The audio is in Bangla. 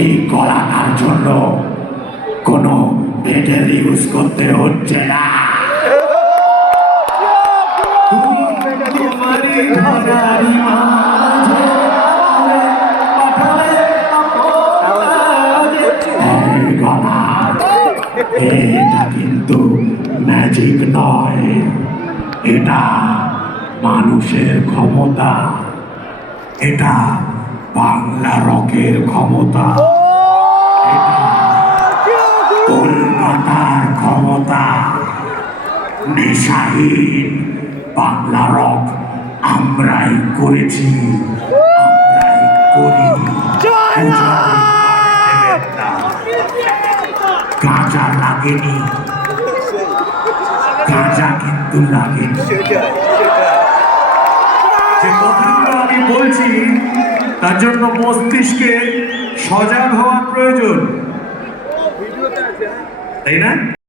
এই গলাটার জন্য কোনো পেটের ইউজ করতে হচ্ছে না। এটা কিন্তু ম্যাজিক নয়, এটা মানুষের ক্ষমতা, এটা বাংলা রকের ক্ষমতা, এটা কলকাতার ক্ষমতা। নেশাহীন বাংলা রক আমরাই করেছি, আমরাই করি। গাঁজা লাগেনি, গাঁজা কিন্তু লাগেনি। যে কথাগুলো আমি বলছি তার জন্য মস্তিষ্কে সজাগ হওয়া প্রয়োজন, তাই না?